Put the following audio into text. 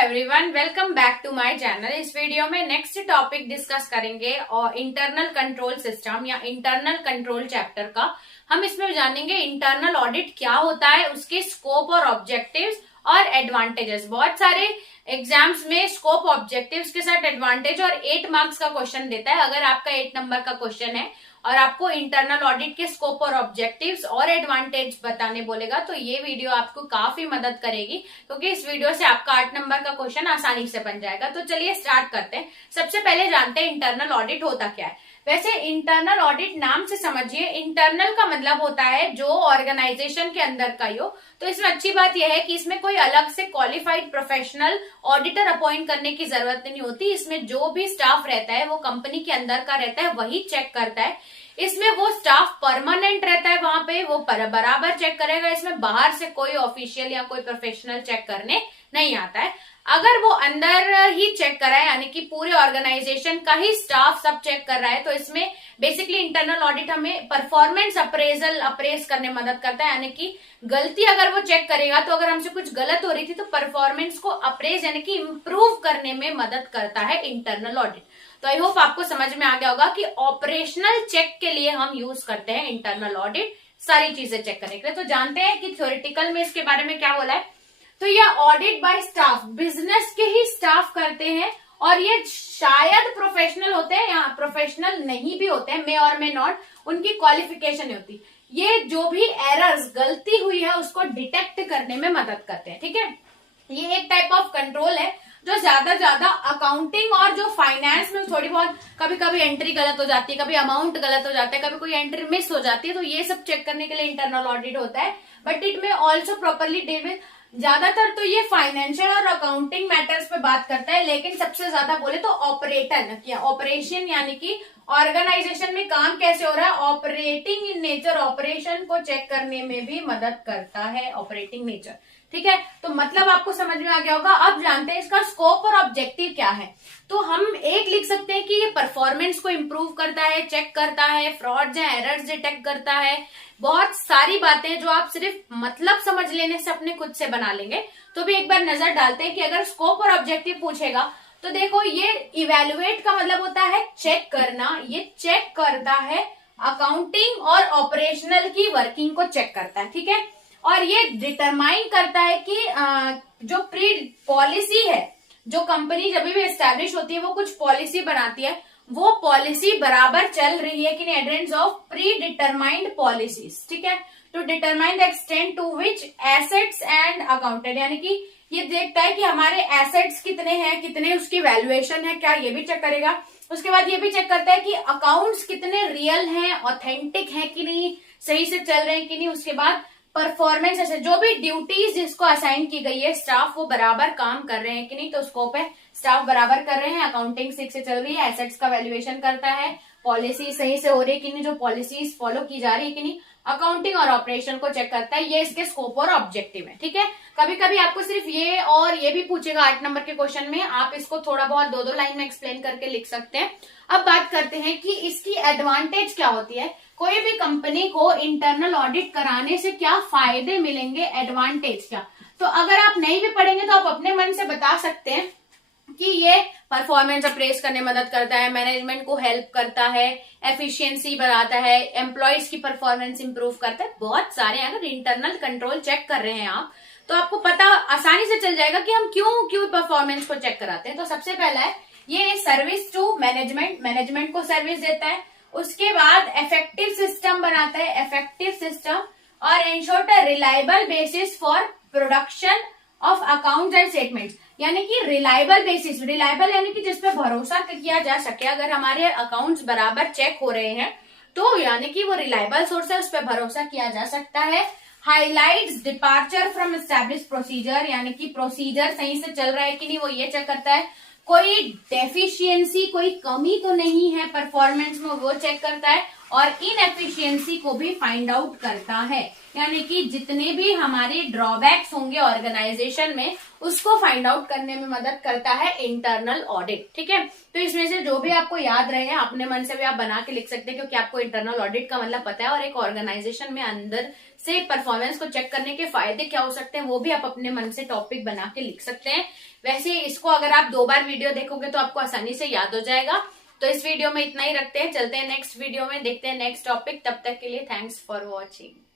Everyone, welcome back to my channel. इस video में next topic discuss करेंगे और इंटरनल कंट्रोल सिस्टम या इंटरनल कंट्रोल चैप्टर का। हम इसमें जानेंगे इंटरनल ऑडिट क्या होता है, उसके स्कोप और ऑब्जेक्टिव्स और एडवांटेजेस। बहुत सारे एग्जाम्स में स्कोप ऑब्जेक्टिव्स के साथ एडवांटेज और 8 मार्क्स का क्वेश्चन देता है। अगर आपका 8 नंबर का क्वेश्चन है और आपको इंटरनल ऑडिट के स्कोप और ऑब्जेक्टिव्स और एडवांटेज बताने बोलेगा तो ये वीडियो आपको काफी मदद करेगी, क्योंकि इस वीडियो से आपका 8 नंबर का क्वेश्चन आसानी से बन जाएगा। तो चलिए स्टार्ट करते हैं। सबसे पहले जानते हैं इंटरनल ऑडिट होता क्या है। वैसे इंटरनल ऑडिट नाम से समझिए, इंटरनल का मतलब होता है जो ऑर्गेनाइजेशन के अंदर का ही हो। तो इसमें अच्छी बात यह है कि इसमें कोई अलग से क्वालिफाइड प्रोफेशनल ऑडिटर अपॉइंट करने की जरूरत नहीं होती। इसमें जो भी स्टाफ रहता है वो कंपनी के अंदर का रहता है, वही चेक करता है। इसमें वो स्टाफ परमानेंट रहता है, वहां पे वो बराबर चेक करेगा। इसमें बाहर से कोई ऑफिशियल या कोई प्रोफेशनल चेक करने नहीं आता है। अगर वो अंदर ही चेक कर रहा है, यानी कि पूरे ऑर्गेनाइजेशन का ही स्टाफ सब चेक कर रहा है, तो इसमें बेसिकली इंटरनल ऑडिट हमें परफॉर्मेंस अप्रेज करने में मदद करता है। यानी कि गलती अगर वो चेक करेगा तो अगर हमसे कुछ गलत हो रही थी तो परफॉर्मेंस को अप्रेज यानी कि इम्प्रूव करने में मदद करता है इंटरनल ऑडिट। तो आई होप आपको समझ में आ गया होगा कि ऑपरेशनल चेक के लिए हम यूज करते हैं इंटरनल ऑडिट, सारी चीजें चेक करने के लिए। तो जानते हैं कि थ्योरेटिकल में इसके बारे में क्या बोला है। तो ये ऑडिट बाय स्टाफ, बिजनेस के ही स्टाफ करते हैं और ये शायद प्रोफेशनल होते हैं या प्रोफेशनल नहीं भी होते हैं, मे और मे नॉट, उनकी क्वालिफिकेशन नहीं होती। ये जो भी एरर्स, गलती हुई है उसको डिटेक्ट करने में मदद करते हैं। ठीक है, ये एक टाइप ऑफ कंट्रोल है जो ज्यादा अकाउंटिंग और जो फाइनेंस में थोड़ी बहुत कभी कभी एंट्री गलत हो जाती है, कभी अमाउंट गलत हो जाता है, कभी कोई एंट्री मिस हो जाती है, तो ये सब चेक करने के लिए इंटरनल ऑडिट होता है। बट इट में ऑल्सो प्रॉपरली डील विद, ज्यादातर तो ये फाइनेंशियल और अकाउंटिंग मैटर्स पे बात करता है, लेकिन सबसे ज्यादा बोले तो ऑपरेशन यानी कि ऑर्गेनाइजेशन में काम कैसे हो रहा है, ऑपरेटिंग इन नेचर, ऑपरेशन को चेक करने में भी मदद करता है ऑपरेटिंग नेचर। ठीक है, तो मतलब आपको समझ में आ गया होगा। अब जानते हैं इसका स्कोप और ऑब्जेक्टिव क्या है। तो हम एक लिख सकते हैं कि ये परफॉर्मेंस को इम्प्रूव करता है, चेक करता है, फ्रॉड्स या एरर्स डिटेक्ट करता है। बहुत सारी बातें जो आप सिर्फ मतलब समझ लेने से अपने खुद से बना लेंगे। तो भी एक बार नजर डालते हैं कि अगर स्कोप और ऑब्जेक्टिव पूछेगा तो देखो, ये इवेल्युएट का मतलब होता है चेक करना। ये चेक करता है अकाउंटिंग और ऑपरेशनल की वर्किंग को चेक करता है। ठीक है, और ये डिटरमाइन करता है कि जो प्री पॉलिसी है, जो कंपनी जब भी एस्टैब्लिश होती है वो कुछ पॉलिसी बनाती है, वो पॉलिसी बराबर चल रही है कि नहीं, adherence of predetermined policies. ठीक है, to determine the extent to which assets and accounted, यानी कि ये देखता है कि हमारे एसेट्स कितने हैं, कितने उसकी वैल्यूएशन है, क्या ये भी चेक करेगा। उसके बाद ये भी चेक करता है कि अकाउंट्स कितने रियल हैं, ऑथेंटिक है कि नहीं, सही से चल रहे हैं कि नहीं। उसके बाद परफॉर्मेंस, ऐसे जो भी ड्यूटीज जिसको असाइन की गई है स्टाफ, वो बराबर काम कर रहे हैं कि नहीं। तो स्कोप है स्टाफ बराबर कर रहे हैं, अकाउंटिंग ठीक से चल रही है, एसेट्स का वैल्यूएशन करता है, पॉलिसी सही से हो रही है कि नहीं, जो पॉलिसीज फॉलो की जा रही है कि नहीं, अकाउंटिंग और ऑपरेशन को चेक करता है। ये इसके स्कोप और ऑब्जेक्टिव है। ठीक है, कभी कभी आपको सिर्फ ये और ये भी पूछेगा 8 नंबर के क्वेश्चन में, आप इसको थोड़ा बहुत 2-2 लाइन में एक्सप्लेन करके लिख सकते हैं। अब बात करते हैं कि इसकी एडवांटेज क्या होती है। कोई भी कंपनी को इंटरनल ऑडिट कराने से क्या फायदे मिलेंगे, एडवांटेज क्या। तो अगर आप नहीं भी पढ़ेंगे तो आप अपने मन से बता सकते हैं कि ये परफॉर्मेंस अप्रेज करने में मदद करता है, मैनेजमेंट को हेल्प करता है, एफिशिएंसी बढ़ाता है, एम्प्लॉयज की परफॉर्मेंस इंप्रूव करता है। बहुत सारे, अगर इंटरनल कंट्रोल चेक कर रहे हैं आप तो आपको पता आसानी से चल जाएगा कि हम क्यों परफॉर्मेंस को चेक कराते हैं। तो सबसे पहला है ये सर्विस टू मैनेजमेंट को सर्विस देता है। उसके बाद इफेक्टिव सिस्टम बनाता है, इफेक्टिव सिस्टम, और ensure a reliable basis for production of accounts and statements, यानी कि रिलायबल बेसिस, रिलायबल यानी कि जिसपे भरोसा किया जा सके। अगर हमारे अकाउंट्स बराबर चेक हो रहे हैं तो यानी कि वो रिलायबल सोर्स है, उस पर भरोसा किया जा सकता है। Highlights departure from established procedure, यानी कि प्रोसीजर सही से चल रहा है कि नहीं, वो ये चेक करता है। कोई डेफिशिएंसी, कोई कमी तो नहीं है परफॉर्मेंस में, वो चेक करता है। और इनएफिशिएंसी को भी फाइंड आउट करता है, यानी कि जितने भी हमारे ड्रॉबैक्स होंगे ऑर्गेनाइजेशन में उसको फाइंड आउट करने में मदद करता है इंटरनल ऑडिट। ठीक है, तो इसमें से जो भी आपको याद रहे अपने मन से भी आप बना के लिख सकते हैं, क्योंकि आपको इंटरनल ऑडिट का मतलब पता है और एक ऑर्गेनाइजेशन में अंदर से परफॉर्मेंस को चेक करने के फायदे क्या हो सकते हैं वो भी आप अपने मन से टॉपिक बना के लिख सकते हैं। वैसे इसको अगर आप 2 बार वीडियो देखोगे तो आपको आसानी से याद हो जाएगा। तो इस वीडियो में इतना ही रखते हैं, चलते हैं नेक्स्ट वीडियो में, देखते हैं नेक्स्ट टॉपिक। तब तक के लिए थैंक्स फॉर वॉचिंग।